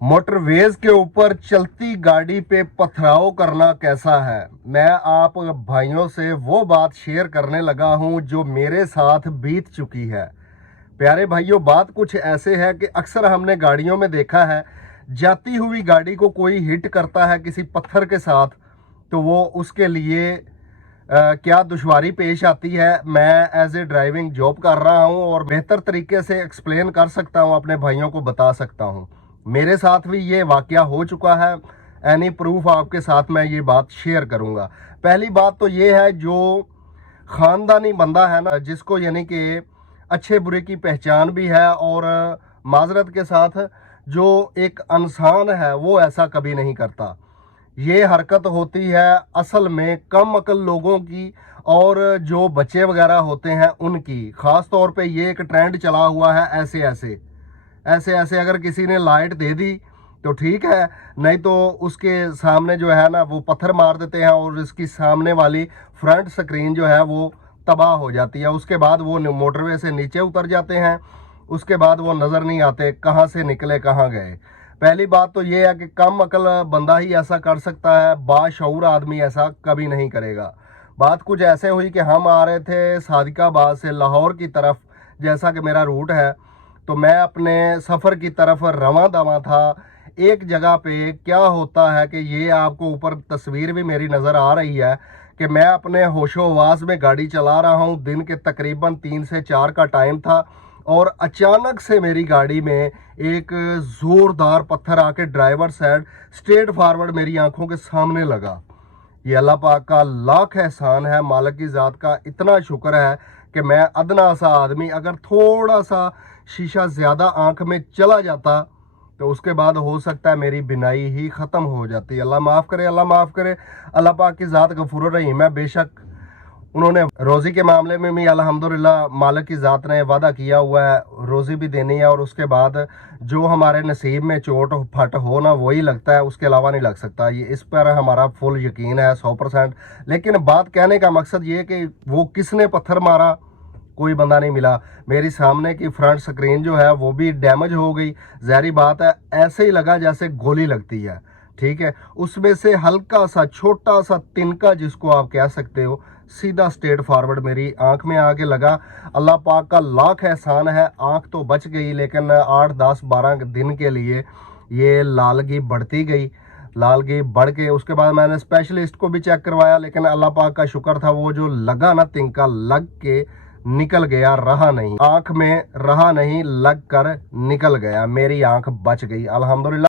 Motorways के ऊपर चलती गाड़ी पे पथराव करना कैसा है। मैं आप भाइयों से वो बात शेयर करने लगा हूं जो मेरे साथ बीत चुकी है। प्यारे भाइयों, बात कुछ ऐसे है कि अक्सर हमने गाड़ियों में देखा है, जाती हुई गाड़ी को कोई हिट करता है किसी पत्थर के साथ तो वो उसके लिए क्या दुश्वारी पेश आती है। मैं एज ए ड्राइविंग जॉब कर रहा हूं और बेहतर तरीके से एक्सप्लेन कर सकता हूं, अपने भाइयों को बता सकता हूं। मेरे साथ भी ये वाकया हो चुका है। एनी प्रूफ आपके साथ मैं ये बात शेयर करूंगा। पहली बात तो ये है, जो ख़ानदानी बंदा है ना, जिसको यानी कि अच्छे बुरे की पहचान भी है, और माजरत के साथ जो एक इंसान है वो ऐसा कभी नहीं करता। ये हरकत होती है असल में कम अकल लोगों की और जो बच्चे वगैरह होते हैं उनकी। ख़ास तौर पे ये एक ट्रेंड चला हुआ है, ऐसे ऐसे अगर किसी ने लाइट दे दी तो ठीक है, नहीं तो उसके सामने जो है ना वो पत्थर मार देते हैं और इसकी सामने वाली फ्रंट स्क्रीन जो है वो तबाह हो जाती है। उसके बाद वो मोटरवे से नीचे उतर जाते हैं, उसके बाद वो नज़र नहीं आते कहाँ से निकले कहाँ गए। पहली बात तो ये है कि कम अकल बंदा ही ऐसा कर सकता है, बाशऊर आदमी ऐसा कभी नहीं करेगा। बात कुछ ऐसे हुई कि हम आ रहे थे सादिकाबाद से लाहौर की तरफ, जैसा कि मेरा रूट है, तो मैं अपने सफ़र की तरफ रवां दवा था। एक जगह पे क्या होता है कि ये आपको ऊपर तस्वीर भी मेरी नज़र आ रही है कि मैं अपने होशो-हवास में गाड़ी चला रहा हूँ। दिन के तकरीबन 3 से 4 का टाइम था और अचानक से मेरी गाड़ी में एक ज़ोरदार पत्थर आके ड्राइवर साइड स्ट्रेट फॉरवर्ड मेरी आंखों के सामने लगा। ये अल्लाह पाक का लाख एहसान है, मालिक की ज़ात का इतना शुक्र है कि मैं अदना सा आदमी, अगर थोड़ा सा शीशा ज़्यादा आंख में चला जाता तो उसके बाद हो सकता है मेरी बिनाई ही ख़त्म हो जाती। अल्लाह माफ़ करे, अल्लाह माफ़ करे। अल्लाह पाक की ज़ात गफूर रहीम है। बेशक उन्होंने रोज़ी के मामले में भी अल्हम्दुलिल्लाह मालिक की ज़ात ने वादा किया हुआ है, रोज़ी भी देनी है, और उसके बाद जो हमारे नसीब में चोट फट हो ना वही लगता है, उसके अलावा नहीं लग सकता। ये इस पर हमारा फुल यकीन है 100%। लेकिन बात कहने का मकसद ये कि वो किसने पत्थर मारा कोई बंदा नहीं मिला। मेरी सामने की फ्रंट स्क्रीन जो है वो भी डैमेज हो गई। ज़ाहिर बात है, ऐसे ही लगा जैसे गोली लगती है, ठीक है। उसमें से हल्का सा छोटा सा तिनका, जिसको आप कह सकते हो, सीधा स्ट्रेट फॉरवर्ड मेरी आंख में आके लगा। अल्लाह पाक का लाख एहसान है, आंख तो बच गई, लेकिन 8, 10, 12 दिन के लिए ये लालगी बढ़ती गई। लालगी बढ़ के उसके बाद मैंने स्पेशलिस्ट को भी चेक करवाया, लेकिन अल्लाह पाक का शुक्र था वो जो लगा ना तिनका, लग के निकल गया, रहा नहीं आंख में, रहा नहीं, लग कर निकल गया, मेरी आंख बच गई अल्हम्दुलिल्लाह।